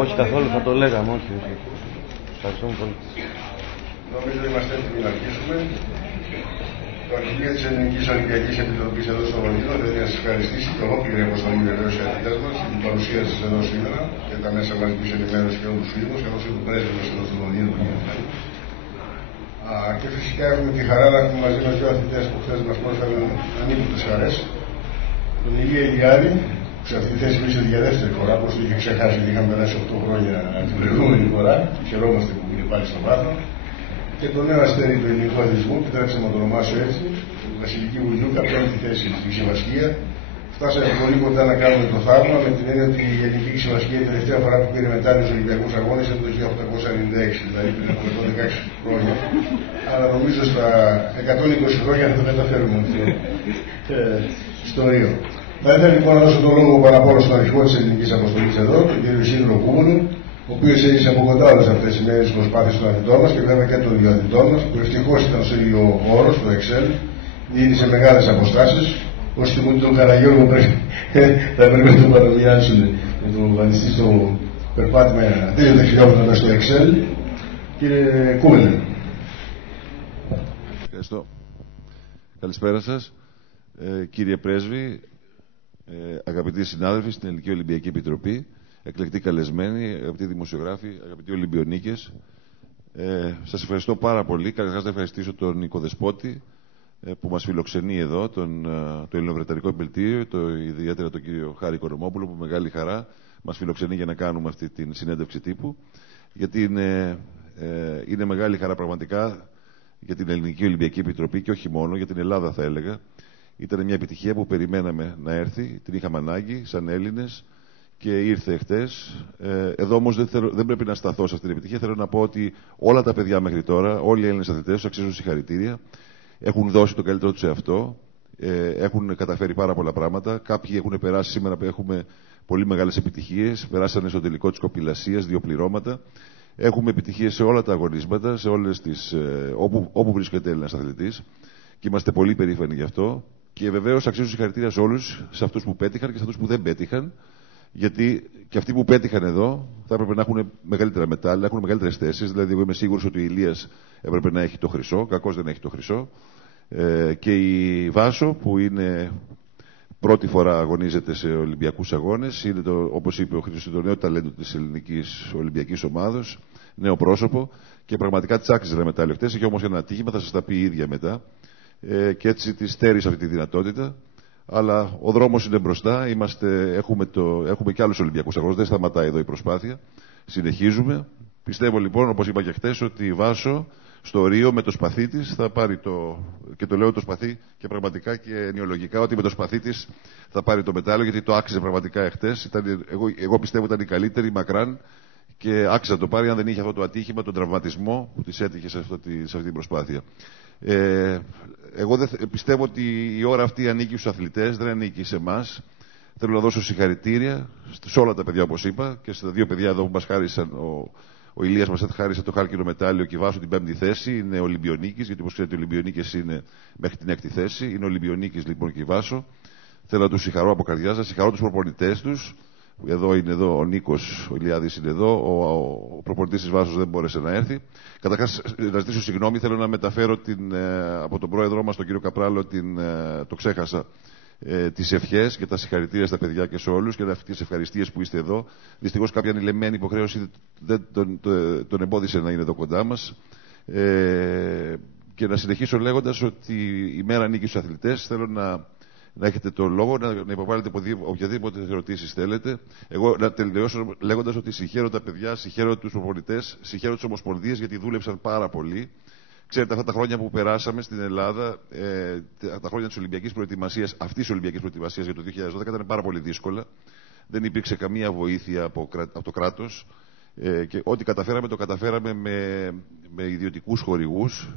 Όχι καθόλου, θα το λέγαμε, όχι. Ευχαριστούμε πολύ. Νομίζω είμαστε έτοιμοι να αρχίσουμε. Το Αρχηγείο της Ελληνικής Ολυμπιακής Επιτροπής εδώ στο Λονδίνο θέλει να σας ευχαριστήσει και ολόκληρη αποστολή βεβαίως οι αθλητές μας για την παρουσία σας εδώ σήμερα και τα μέσα μαζικής ενημέρωσης και όλους τους φίλους, καθώς και του πρέσβη μας εδώ στο Λονδίνο. Και φυσικά έχουμε τη χαρά να έχουμε μαζί μας δύο αθλητές που χθες μας πρόσφεραν ανίποτες χαρές. Τον Ηλία Ηλιάδη, που σε αυτή τη θέση βρίσκεται για δεύτερη φορά, όπως το είχε ξεχάσει ότι είχαν περάσει 8 χρόνια την προηγούμενη φορά. Χαιρόμαστε που είναι πάλι στο βάθρο. Και το νέο αστέρι του ελληνικού αθλητισμού, επιτρέψτε να το ονομάσω έτσι, η Βασιλική Βουλιούκα, πέμπτη θέση στη Ξεβασκία. Φτάσαμε πολύ κοντά να κάνουμε το θαύμα με την έννοια ότι η ελληνική Ξεβασκία η τελευταία φορά που πήρε μετάλλιο στους Ολυμπιακούς Αγώνες ήταν το 1896, δηλαδή πριν από 16 χρόνια. Αλλά νομίζω στα 120 χρόνια θα το καταφέρουμε αυτό στο Ρίο. Θα ήθελα λοιπόν να δώσω τον λόγο πάνω απ' όλα στον αρχηγό της ελληνικής αποστολής εδώ, τον κύριο Ισίδωρο Κούμουνου, ο οποίος έζησε από κοντά όλες αυτές τις μέρες προσπάθειες των αθλητών μας και βέβαια και των δύο αθλητών μας, που ευτυχώς ήταν στο ίδιο χώρο, στο Excel, ήδη σε μεγάλες αποστάσεις. Όσοι θυμούνται τον Καραγιώργο θα πρέπει να τον παρομοιάσουν με τον δανειστή στο περπάτημα 2 χιλιόμετρα στο Excel. Κύριε Κούμενε. Ευχαριστώ. Καλησπέρα σας. Κύριε Πρέσβη, αγαπητοί συνάδελφοι στην Ελληνική Ολυμπιακή Επιτροπή, εκλεκτοί καλεσμένοι, αγαπητοί δημοσιογράφοι, αγαπητοί Ολυμπιονίκες, σας ευχαριστώ πάρα πολύ. Καταρχάς να ευχαριστήσω τον Νίκο Δεσπότη που μας φιλοξενεί εδώ, το Ελληνοβρετανικό Επιμελητήριο, ιδιαίτερα τον κύριο Χάρη Κορομόπουλο που με μεγάλη χαρά μας φιλοξενεί για να κάνουμε αυτή την συνέντευξη τύπου, γιατί είναι μεγάλη χαρά πραγματικά για την Ελληνική Ολυμπιακή Επιτροπή και όχι μόνο, για την Ελλάδα θα έλεγα. Ήταν μια επιτυχία που περιμέναμε να έρθει, την είχαμε ανάγκη σαν Έλληνες και ήρθε χτες. Εδώ όμως δεν πρέπει να σταθώ σε αυτή την επιτυχία. Θέλω να πω ότι όλα τα παιδιά μέχρι τώρα, όλοι οι Έλληνες αθλητές, αξίζουν συγχαρητήρια. Έχουν δώσει το καλύτερο τους εαυτό. Έχουν καταφέρει πάρα πολλά πράγματα. Κάποιοι έχουν περάσει σήμερα που έχουμε πολύ μεγάλες επιτυχίες. Περάσανε στο τελικό της κοπηλασίας, 2 πληρώματα. Έχουμε επιτυχίες σε όλα τα αγωνίσματα, σε όλες τις, όπου βρίσκεται Έλληνας αθλητής. Και είμαστε πολύ περήφανοι γι' αυτό. Και βεβαίως αξίζουν συγχαρητήρια σε όλους, σε αυτούς που πέτυχαν και σε αυτούς που δεν πέτυχαν. Γιατί και αυτοί που πέτυχαν εδώ θα έπρεπε να έχουν μεγαλύτερα μετάλλια, να έχουν μεγαλύτερες θέσεις. Δηλαδή, εγώ είμαι σίγουρος ότι ο Ηλίας έπρεπε να έχει το χρυσό, κακώς δεν έχει το χρυσό. Και η Βάσο, που είναι πρώτη φορά αγωνίζεται σε Ολυμπιακούς Αγώνες, είναι όπως είπε ο Χρήστος, το νέο ταλέντο της ελληνικής Ολυμπιακής ομάδος, νέο πρόσωπο και πραγματικά της άξιζε ένα μετάλλιο χτες. Είχε όμως ένα ατύχημα, θα σας τα πει η ίδια μετά. Και έτσι τη στέρισε αυτή τη δυνατότητα. Αλλά ο δρόμος είναι μπροστά. Έχουμε και άλλους Ολυμπιακούς Αγώνες. Δεν σταματάει εδώ η προσπάθεια. Συνεχίζουμε. Πιστεύω λοιπόν, όπως είπα και χτες, ότι η Βάσο στο Ρίο με το σπαθί της θα πάρει και το λέω το σπαθί και πραγματικά και ενοιολογικά, ότι με το σπαθί της θα πάρει το μετάλλιο, γιατί το άξιζε πραγματικά εχθές. Εγώ πιστεύω ότι ήταν η καλύτερη μακράν και άξιζε να το πάρει αν δεν είχε αυτό το ατύχημα, τον τραυματισμό που της έτυχε σε αυτή την προσπάθεια. Εγώ πιστεύω ότι η ώρα αυτή ανήκει στους αθλητές, δεν ανήκει σε εμάς. Θέλω να δώσω συγχαρητήρια σε όλα τα παιδιά, όπως είπα, και στα 2 παιδιά εδώ που μας χάρισαν. Ο Ηλίας μας χάρισε το χάλκινο μετάλλιο και η Βάσο την 5η θέση. Είναι Ολυμπιονίκης, γιατί όπως ξέρετε οι Ολυμπιονίκες είναι μέχρι την 6η θέση. Είναι Ολυμπιονίκης λοιπόν και η Βάσο. Θέλω να τους συγχαρώ από καρδιάς, να συγχαρώ τους προπονητές τους. Είναι εδώ ο Νίκος, ο Ηλιάδης είναι εδώ, ο προπονητής της Βάσος δεν μπόρεσε να έρθει. Καταρχάς, να ζητήσω συγγνώμη, θέλω να μεταφέρω από τον πρόεδρό μας, τον κύριο Καπράλο, το ξέχασα, τις ευχές και τα συγχαρητήρια στα παιδιά και σε όλους και τις ευχαριστίες που είστε εδώ. Δυστυχώς κάποια ανηλεμένη υποχρέωση δεν τον εμπόδισε να είναι εδώ κοντά μας. Και να συνεχίσω λέγοντας ότι η μέρα ανήκει στους αθλητές. Θέλω να έχετε το λόγο, να υποβάλλετε οποιαδήποτε ερωτήσεις θέλετε. Εγώ να τελειώσω λέγοντας ότι συγχαίρω τα παιδιά, συγχαίρω τους προπονητές, συγχαίρω τις ομοσπονδίες γιατί δούλεψαν πάρα πολύ. Ξέρετε, αυτά τα χρόνια που περάσαμε στην Ελλάδα, τα χρόνια της Ολυμπιακής Προετοιμασίας, αυτής της Ολυμπιακής Προετοιμασίας για το 2012 ήταν πάρα πολύ δύσκολα. Δεν υπήρξε καμία βοήθεια από το κράτος. Και ό,τι καταφέραμε, το καταφέραμε με ιδιωτικούς χορηγούς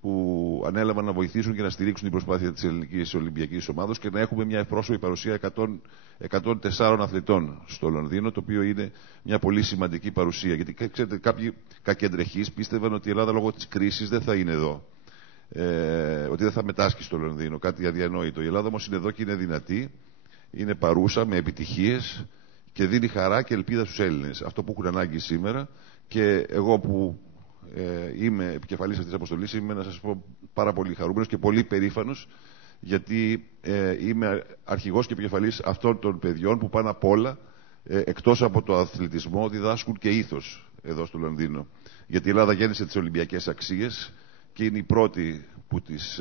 που ανέλαβαν να βοηθήσουν και να στηρίξουν την προσπάθεια της ελληνικής Ολυμπιακής ομάδος και να έχουμε μια ευπρόσωπη παρουσία 104 αθλητών στο Λονδίνο, το οποίο είναι μια πολύ σημαντική παρουσία. Γιατί ξέρετε, κάποιοι κακεντρεχείς πίστευαν ότι η Ελλάδα λόγω της κρίσης δεν θα είναι εδώ. Ότι δεν θα μετάσχει στο Λονδίνο, κάτι αδιανόητο. Η Ελλάδα όμως είναι εδώ και είναι δυνατή, είναι παρούσα με επιτυχίες και δίνει χαρά και ελπίδα στους Έλληνες. Αυτό που έχουν ανάγκη σήμερα. Και εγώ που είμαι επικεφαλής αυτής της αποστολής, είμαι, να σας πω, πάρα πολύ χαρούμενος και πολύ περήφανος, γιατί είμαι αρχηγός και επικεφαλής αυτών των παιδιών που πάνω απ' όλα, εκτός από το αθλητισμό, διδάσκουν και ήθος εδώ στο Λονδίνο. Γιατί η Ελλάδα γέννησε τις Ολυμπιακές αξίες και είναι η πρώτη που τις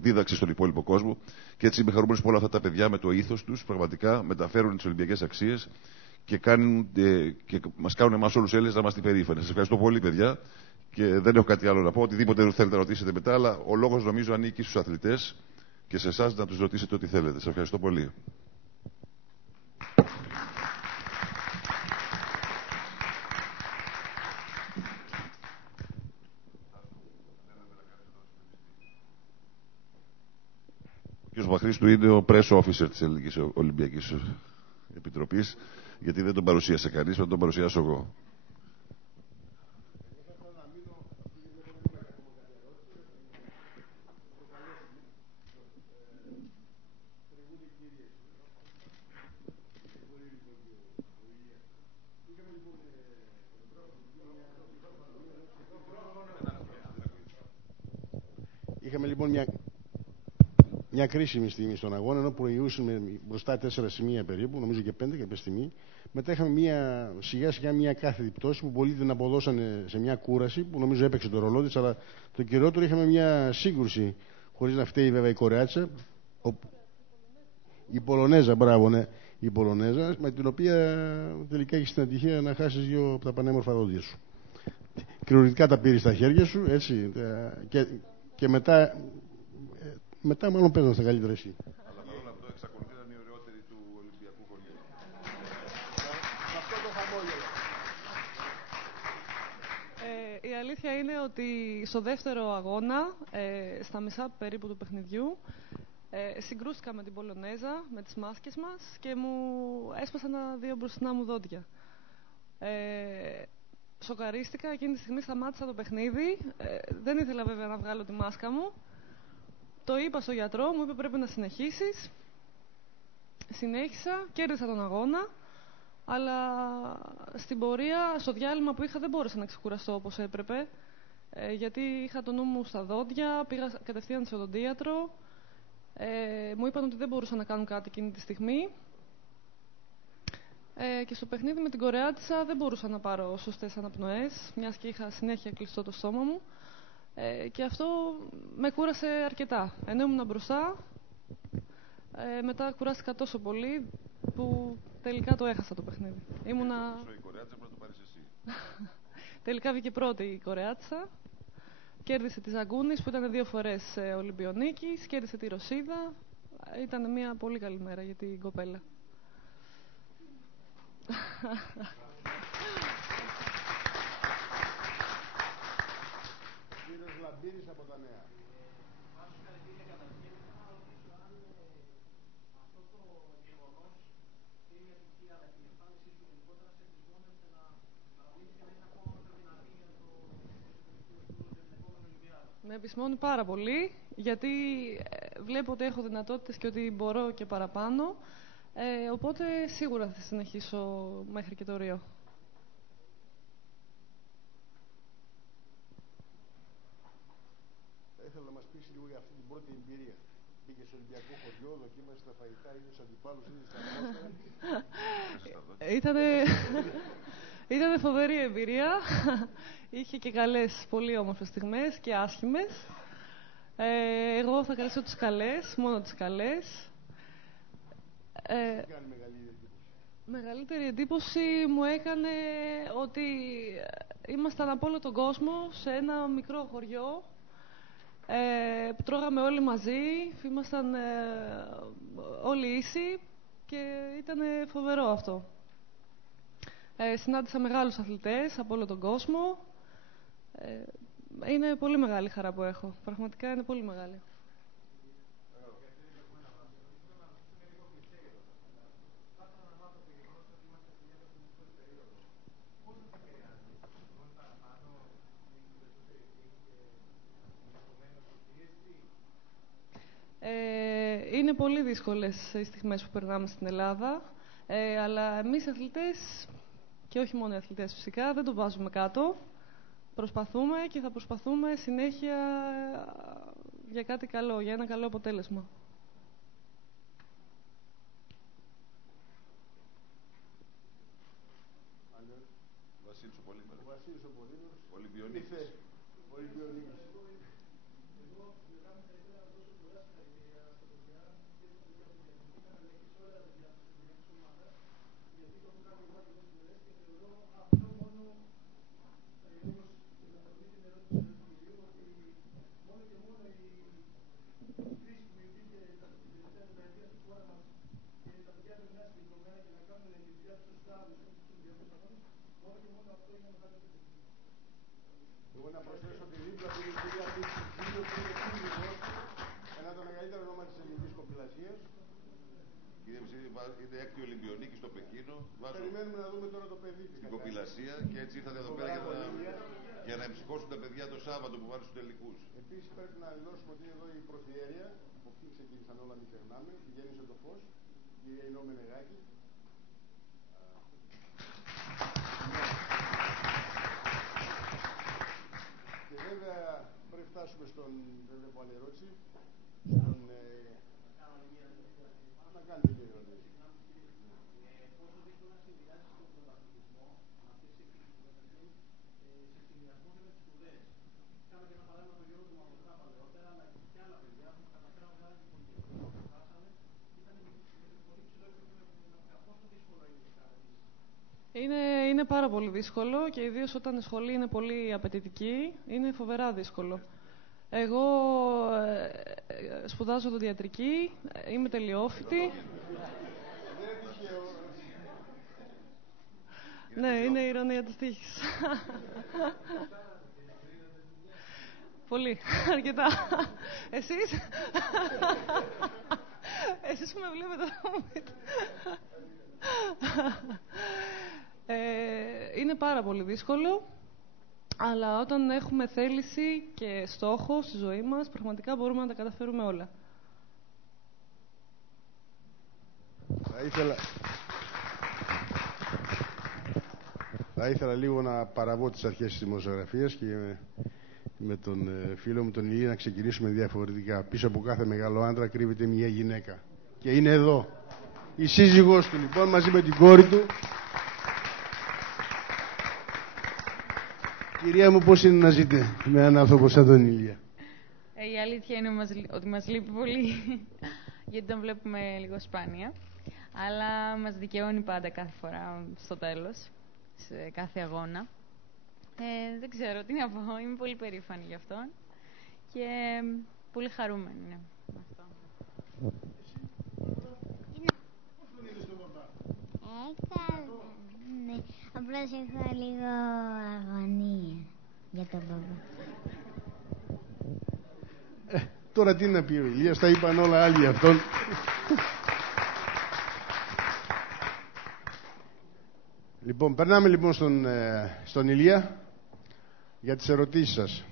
δίδαξε στον υπόλοιπο κόσμο. Και έτσι είμαι χαρούμενος που όλα αυτά τα παιδιά με το ήθος τους πραγματικά μεταφέρουν τις Ολυμπιακές αξίες και μας κάνουν εμάς όλους Έλληνες να είμαστε περήφανοι. Σας ευχαριστώ πολύ, παιδιά, και δεν έχω κάτι άλλο να πω. Οτιδήποτε θέλετε να ρωτήσετε μετά, αλλά ο λόγος νομίζω ανήκει στους αθλητές και σε εσάς να τους ρωτήσετε ό,τι θέλετε. Σας ευχαριστώ πολύ. Ο κ. Βαχρήστου είναι ο press officer της Ελληνικής Ολυμπιακής Επιτροπής, γιατί δεν τον παρουσίασε κανείς, θα τον παρουσιάσω εγώ. Είχαμε λοιπόν μια κρίσιμη στιγμή στον αγώνα, ενώ προηγούσαμε μπροστά 4 σημεία περίπου, νομίζω και 5 κάποια στιγμή. Μετά είχαμε σιγά σιγά μια κάθετη πτώση που πολλοί την αποδώσανε σε μια κούραση που νομίζω έπαιξε το ρολό της, αλλά το κυριότερο είχαμε μια σύγκρουση, χωρίς να φταίει βέβαια η Κορεάτσα, η Πολωνέζα, μπράβο, ναι, η Πολωνέζα, με την οποία τελικά έχεις την ατυχία να χάσεις 2 από τα πανέμορφα δόντια σου. Κυριολεκτικά τα πήρες στα χέρια σου, έτσι, και μετά μάλλον παίζανε στα καλύτερα εσύ. Αλλά παρόλο αυτό εξακολουθεί να είναι η ωραιότερη του Ολυμπιακού χωριού. Αυτό το χαμόγελο. Η αλήθεια είναι ότι στο δεύτερο αγώνα, στα μισά περίπου του παιχνιδιού, συγκρούστηκα με την Πολωνέζα, με τις μάσκες μας και μου έσπασαν 2 μπροστινά μου δόντια. Σοκαρίστηκα, εκείνη τη στιγμή σταμάτησα το παιχνίδι, δεν ήθελα βέβαια να βγάλω τη μάσκα μου. Το είπα στο γιατρό, μου είπε πρέπει να συνεχίσεις. Συνέχισα, κέρδισα τον αγώνα, αλλά στην πορεία, στο διάλειμμα που είχα, δεν μπόρεσα να ξεκουραστώ όπως έπρεπε, γιατί είχα το νου μου στα δόντια, πήγα κατευθείαν σε οδοντίατρο, μου είπαν ότι δεν μπορούσα να κάνω κάτι εκείνη τη στιγμή. Και στο παιχνίδι με την Κορεάτισσα δεν μπορούσα να πάρω σωστές αναπνοές, μιας και είχα συνέχεια κλειστό το στόμα μου. Και αυτό με κούρασε αρκετά. Ενώ ήμουν μπροστά, μετά κουράστηκα τόσο πολύ που τελικά το έχασα το παιχνίδι. Ήμουνα... Η Κορεάτσα πρέπει να το πάρεις εσύ. Τελικά βγήκε πρώτη η Κορεάτισσα. Κέρδισε τη Ζαγκούνης που ήταν 2 φορές Ολυμπιονίκης. Κέρδισε τη Ρωσίδα. Ήταν μια πολύ καλή μέρα για την κοπέλα. Κύριος Λαμπύρης από τα Νέα. Με επισμώνει πάρα πολύ, γιατί βλέπω ότι έχω δυνατότητες και ότι μπορώ και παραπάνω. Οπότε σίγουρα θα συνεχίσω μέχρι και το Ρίο. Θα ήθελα να μας πεις λίγο για αυτή την πρώτη εμπειρία. Πήγε στο Ολυμπιακό χωριό, δοκίμασε τα φαγητά, είδες αντιπάλους, είδες τα ατμόσφαιρα. Ήτανε φοβερή εμπειρία. Είχε και καλές, πολύ όμορφες στιγμές και άσχημες. Εγώ θα καλέσω τις καλές, μόνο τις καλές. Κάνει μεγαλύτερη εντύπωση. Μεγαλύτερη εντύπωση μου έκανε ότι ήμασταν από όλο τον κόσμο σε ένα μικρό χωριό. Τρώγαμε όλοι μαζί, ήμασταν όλοι ίσοι και ήταν φοβερό αυτό. Συνάντησα μεγάλους αθλητές από όλο τον κόσμο. Είναι πολύ μεγάλη χαρά που έχω. Πραγματικά είναι πολύ μεγάλη. Είναι πολύ δύσκολες οι στιγμές που περνάμε στην Ελλάδα. Αλλά εμείς οι αθλητές, και όχι μόνο οι αθλητές φυσικά, δεν το βάζουμε κάτω. Προσπαθούμε και θα προσπαθούμε συνέχεια για κάτι καλό, για ένα καλό αποτέλεσμα. Βασίλης ο Πολύμερος, Ολυμπιονίκης. Εγώ να προσθέσω ότι δίπλα του είναι κυρία Τύχη, που είναι σύζυγος, ένα από τα μεγαλύτερα ονόματα της ελληνικής κομπηλασίας. Κύριε Μισή, είναι έκτη Ολυμπιονίκη στο Πεκίνο. Περιμένουμε να δούμε τώρα το παιδί. Στην κομπηλασία και έτσι ήρθατε εδώ πέρα για να εμψυχώσουν τα παιδιά το Σάββατο που πάνε στους τελικούς. Επίσης πρέπει να δηλώσουμε ότι είναι εδώ η Πρωθιέρεια, από εκεί ξεκίνησαν όλα, μην ξεχνάμε, που γέννησε το φως, η κυρία Ινώ Μενεγάκη. Και βέβαια πρέπει να φτάσουμε στον, δεν βλέπω άλλη ερώτηση, στον, να κάνετε και ερώτηση. Πόσο δύσκολο να συνδυάσεις τον πρωταθλητισμό με αυτές τις εκπληκτικές σε συνδυασμό και με τις σπουδές. Κάναμε και ένα παράδειγμα το Γιώργο του Μαυροδρά παλαιότερα, αλλά και άλλα παιδιά που καταφέραμε να βγάλουν την πολιτική που φτάσαμε. Ήταν πολύ ψηλό επίπεδο. Πόσο δύσκολο είναι και κάτι. Είναι πάρα πολύ δύσκολο και ιδίως όταν η σχολή είναι πολύ απαιτητική, είναι φοβερά δύσκολο. Εγώ σπουδάζω οδοντιατρική, είμαι τελειόφοιτη. Ναι, είναι η ηρωνία της τύχης. Πολύ, αρκετά. Εσείς? Εσείς που με βλέπετε θα μου πείτε. Είναι πάρα πολύ δύσκολο, αλλά όταν έχουμε θέληση και στόχο στη ζωή μας, πραγματικά μπορούμε να τα καταφέρουμε όλα. Θα ήθελα λίγο να παραβώ τις αρχές της δημοσιογραφίας και με τον φίλο μου τον Ηλία να ξεκινήσουμε διαφορετικά. Πίσω από κάθε μεγάλο άντρα κρύβεται μια γυναίκα. Και είναι εδώ. Η σύζυγός του λοιπόν μαζί με την κόρη του. Κυρία μου, πώς είναι να ζείτε με έναν άνθρωπο σαν τον Ηλία? Η αλήθεια είναι ότι μας λείπει πολύ, γιατί τον βλέπουμε λίγο σπάνια. Αλλά μας δικαιώνει πάντα κάθε φορά στο τέλος, σε κάθε αγώνα. Δεν ξέρω τι να πω, είμαι πολύ περήφανη γι' αυτόν και πολύ χαρούμενη με αυτό. Ναι, απλώς έχω λίγο αγωνία για τον παπά. Τώρα τι να πει ο Ηλίας, τα είπαν όλα άλλοι για αυτόν. Λοιπόν, περνάμε λοιπόν στον Ηλία για τις ερωτήσεις σας.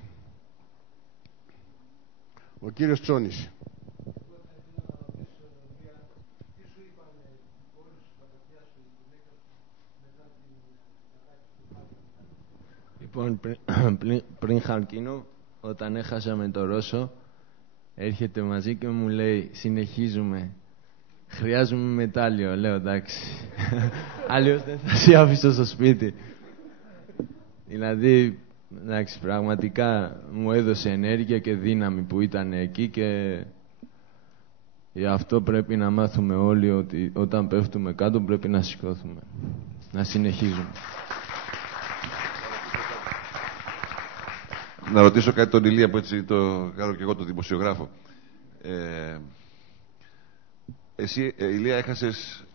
Ο κύριος Τσόνης. Λοιπόν, πριν χαρκίνο, όταν έχασαμε το Ρώσο, έρχεται μαζί και μου λέει, συνεχίζουμε. Χρειάζομαι μετάλλιο. Λέω, εντάξει. Αλλιώς δεν θα σε άφησω στο σπίτι. Δηλαδή, εντάξει, πραγματικά μου έδωσε ενέργεια και δύναμη που ήταν εκεί και γι' αυτό πρέπει να μάθουμε όλοι ότι όταν πέφτουμε κάτω πρέπει να σηκώθουμε. Να συνεχίζουμε. Να ρωτήσω κάτι τον Ηλία που έτσι το κάνω και εγώ τον δημοσιογράφο. Εσύ, Ηλία,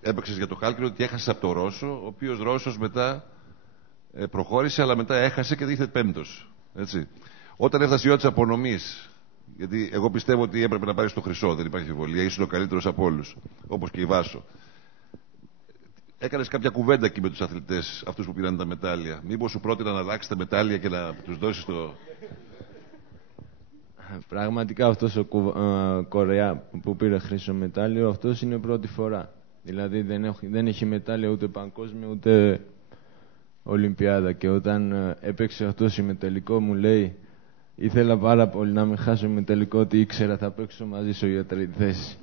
έπαιξες για το Χάλκινο ότι έχασες από το Ρώσο, ο οποίος Ρώσος μετά προχώρησε, αλλά μετά έχασε και ήρθε πέμπτος. Έτσι. Όταν έφτασε η ώρα της απονομής, γιατί εγώ πιστεύω ότι έπρεπε να πάρεις το χρυσό, δεν υπάρχει αμφιβολία, ήσουν ο καλύτερος από όλους, όπως και η Βάσο. Έκανες κάποια κουβέντα εκεί με τους αθλητές, αυτούς που πήραν τα μετάλλια? Μήπως σου πρότειναν να αλλάξεις τα μετάλλια και να τους δώσεις το... Πραγματικά αυτός ο Κορεά που πήρε χρυσό μετάλλιο, αυτός είναι πρώτη φορά. Δηλαδή δεν έχει μετάλλια ούτε παγκόσμιο ούτε Ολυμπιάδα. Και όταν έπαιξε αυτός ημιτελικό μου λέει ήθελα πάρα πολύ να μην χάσω ημιτελικό, ότι ήξερα θα παίξω μαζί σου για τρίτη θέση.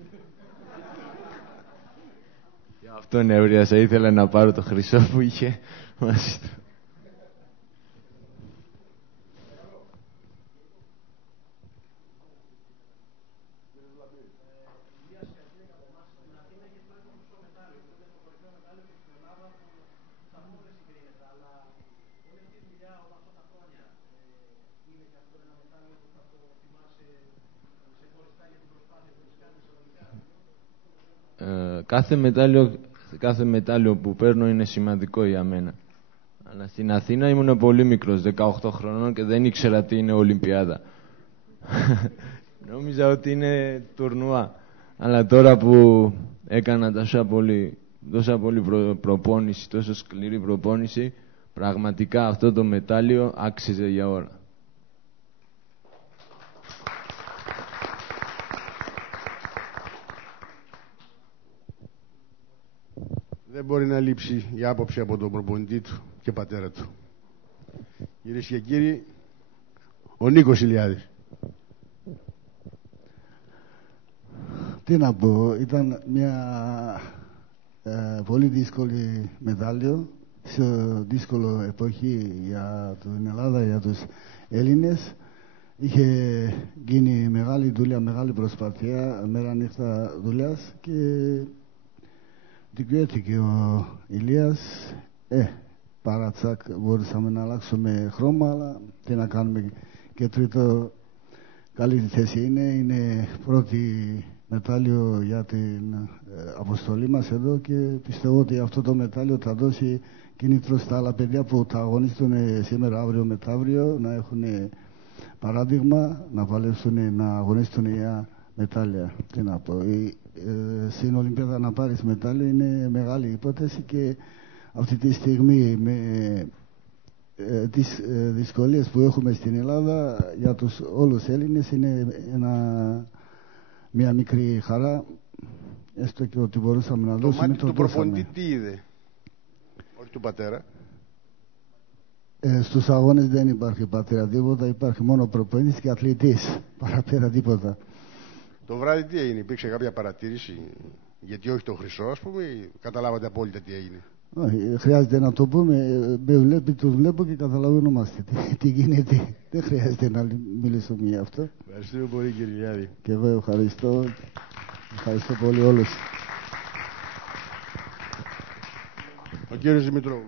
Γι' αυτό νευρίασα, ήθελα να πάρω το χρυσό που είχε μαζί του. Κάθε μετάλλιο που παίρνω είναι σημαντικό για μένα. Αλλά στην Αθήνα ήμουν πολύ μικρός, 18 χρονών, και δεν ήξερα τι είναι Ολυμπιάδα. Νόμιζα ότι είναι τουρνουά. Αλλά τώρα που έκανα τόσα πολύ προπόνηση, τόσο σκληρή προπόνηση, πραγματικά αυτό το μετάλλιο άξιζε για ώρα. Δεν μπορεί να λείψει η άποψη από τον προπονητή του και πατέρα του. Κυρίες και κύριοι, ο Νίκος Ηλιάδης. Τι να πω, ήταν μια πολύ δύσκολη μετάλλιο, σε δύσκολη εποχή για την Ελλάδα, για τους Έλληνες. Είχε γίνει μεγάλη δουλειά, μεγάλη προσπάθεια, μέρα νύχτα δουλειάς, και δικαιώθηκε ο Ηλίας. Παρατσάκ μπορούσαμε να αλλάξουμε χρώμα, αλλά τι να κάνουμε. Και τρίτο, καλή θέση είναι πρώτη μετάλλιο για την αποστολή μας εδώ, και πιστεύω ότι αυτό το μετάλλιο θα δώσει κίνητρο στα άλλα παιδιά που θα αγωνιστούν σήμερα, αύριο, μεθαύριο, να έχουν παράδειγμα, να παλέψουν, να αγωνιστούν για μετάλλια. Τι να πω, στην Ολυμπιάδα να πάρεις μετάλλιο είναι μεγάλη υπόθεση, και αυτή τη στιγμή με τις δυσκολίες που έχουμε στην Ελλάδα, για τους όλους Έλληνες είναι μια μικρή χαρά, έστω και ότι μπορούσαμε να δώσουμε. Το μάτι του προπονητή τι είδε, όχι του πατέρα? Στους αγώνες δεν υπάρχει πατέρα τίποτα, υπάρχει μόνο προπονητής και αθλητής, παραπέρα τίποτα. Το βράδυ τι έγινε, υπήρξε κάποια παρατήρηση, γιατί όχι το χρυσό, ας πούμε, ή καταλάβατε απόλυτα τι έγινε? Όχι, χρειάζεται να το πούμε, τους βλέπω και καταλαβαίνομαστε τι γίνεται. Δεν χρειάζεται να μιλήσουμε για αυτό. Ευχαριστούμε πολύ, κύριε Ηλιάδη. Και εγώ ευχαριστώ πολύ όλους. Ο κύριος Δημητρόβου.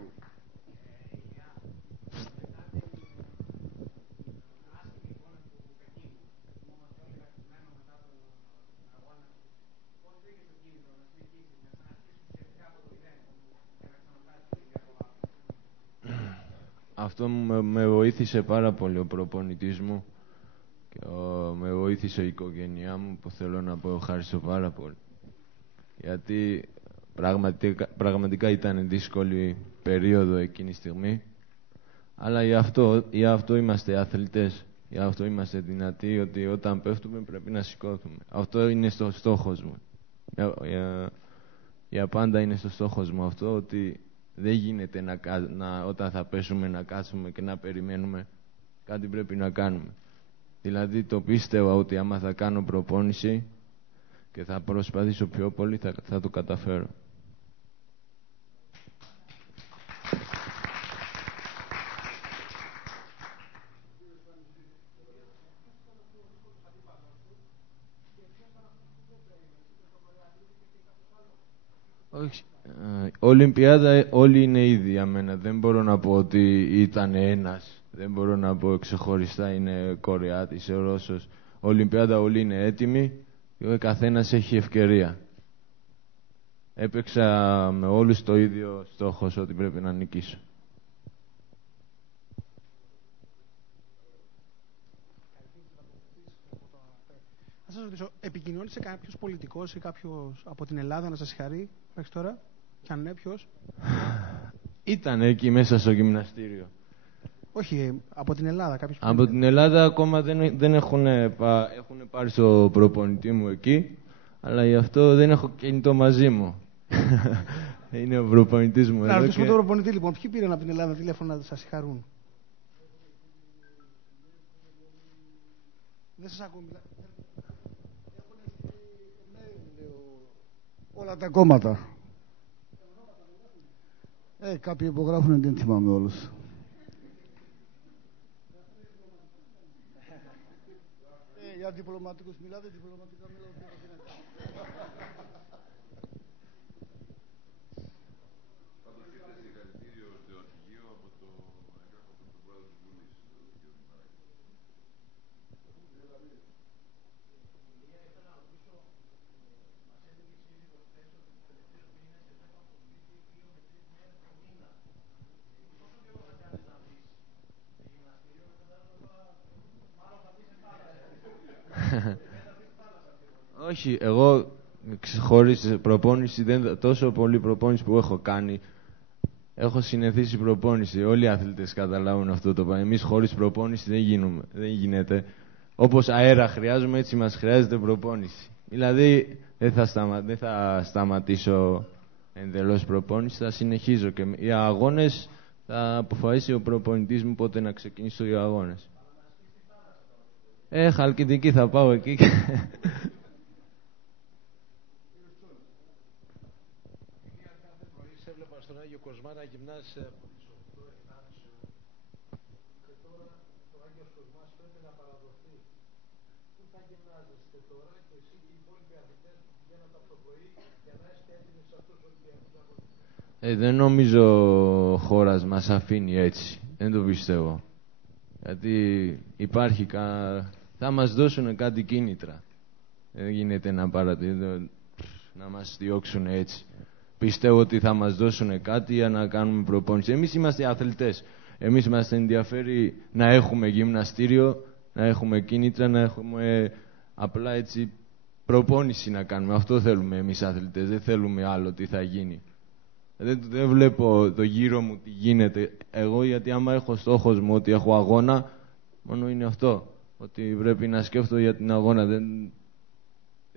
Αυτό με βοήθησε πάρα πολύ ο προπονητής μου, και με βοήθησε η οικογένειά μου, που θέλω να πω ευχαριστώ πάρα πολύ. Γιατί πραγματικά ήταν δύσκολη περίοδο εκείνη τη στιγμή, αλλά γι' αυτό είμαστε αθλητές, γι' αυτό είμαστε δυνατοί, ότι όταν πέφτουμε πρέπει να σηκώθουμε. Αυτό είναι στο στόχος μου. Για πάντα είναι στο στόχος μου αυτό, ότι δεν γίνεται όταν θα πέσουμε να κάτσουμε και να περιμένουμε. Κάτι πρέπει να κάνουμε. Δηλαδή το πίστευα ότι άμα θα κάνω προπόνηση και θα προσπαθήσω πιο πολύ, θα το καταφέρω. Όχι. Ολυμπιάδα όλοι είναι ίδιοι για μένα. Δεν μπορώ να πω ότι ήταν ένας. Δεν μπορώ να πω ξεχωριστά είναι Κορεάτης, Ρώσος. Ολυμπιάδα όλοι είναι έτοιμοι και ο καθένας έχει ευκαιρία. Έπαιξα με όλους το ίδιο στόχο, ότι πρέπει να νικήσω. Να σας ρωτήσω, επικοινώνησε κάποιος πολιτικός ή κάποιος από την Ελλάδα να σας συγχαρεί μέχρι τώρα? Και αν ναι, ποιος? Ήταν εκεί μέσα στο γυμναστήριο. Όχι, από την Ελλάδα κάποιος? Από την Ελλάδα ακόμα δεν έχουν πάρει στο προπονητή μου εκεί, αλλά γι' αυτό δεν έχω κινητό μαζί μου. Είναι ο προπονητής μου. Να ρωτήσουμε τον προπονητή λοιπόν. Ποιοι πήραν από την Ελλάδα τηλέφωνα να σας συγχαρούν? Δεν σας ακούω. Όλα τα κόμματα. Κάποιοι υπογράφουν, δεν θυμάμαι όλους. Για διπλωματικούς μιλάτε, διπλωματικά μιλάτε. Όχι, εγώ χωρίς προπόνηση, τόσο πολύ προπόνηση που έχω κάνει, έχω συνηθίσει προπόνηση. Όλοι οι αθλητές καταλάβουν αυτό το πράγμα. Εμείς χωρίς προπόνηση δεν γίνεται. Όπως αέρα χρειάζομαι, έτσι μας χρειάζεται προπόνηση. Δηλαδή δεν θα σταματήσω εντελώς προπόνηση, θα συνεχίζω. Και οι αγώνες θα αποφασίσει ο προπονητής μου πότε να ξεκινήσω οι αγώνες. Χαλκιδική θα πάω εκεί. Στον Άγιο Κοσμά να γυμνάζεσαι από τις 8-9 και τώρα το Άγιος Κοσμάς πρέπει να παραδοθεί. Πού θα γυμνάζεστε τώρα και εσύ και οι υπόλοιποι αθλητές που πηγαίνετε από το πρωί για να είστε έτοιμοι σε αυτούς τους Ολυμπιακούς αγώνες? Δεν νομίζω ο χώρας μας αφήνει έτσι. Δεν το πιστεύω. Γιατί υπάρχει θα μας δώσουν κάτι κίνητρα. Δεν γίνεται να μας διώξουν έτσι. Πιστεύω ότι θα μας δώσουν κάτι για να κάνουμε προπόνηση. Εμείς είμαστε αθλητές. Εμείς μας ενδιαφέρει να έχουμε γυμναστήριο, να έχουμε κίνητρα, να έχουμε απλά έτσι προπόνηση να κάνουμε. Αυτό θέλουμε εμείς αθλητές. Δεν θέλουμε άλλο τι θα γίνει. Δεν βλέπω το γύρο μου τι γίνεται. Εγώ γιατί άμα έχω στόχος μου ότι έχω αγώνα, μόνο είναι αυτό. Ότι πρέπει να σκέφτομαι για την αγώνα. Δεν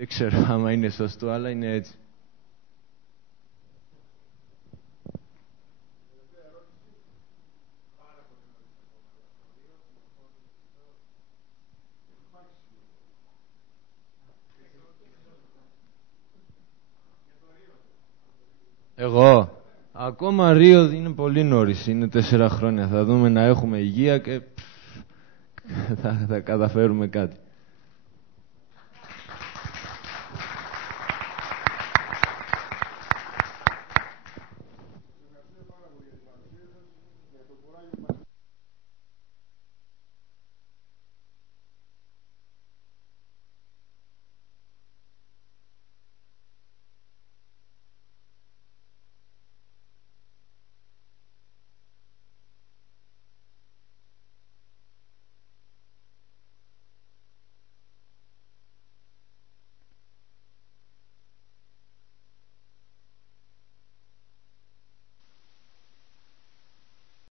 ξέρω άμα είναι σωστό, αλλά είναι έτσι. Εγώ, ακόμα Ρίο είναι πολύ νωρίς, είναι 4 χρόνια. Θα δούμε να έχουμε υγεία και θα καταφέρουμε κάτι.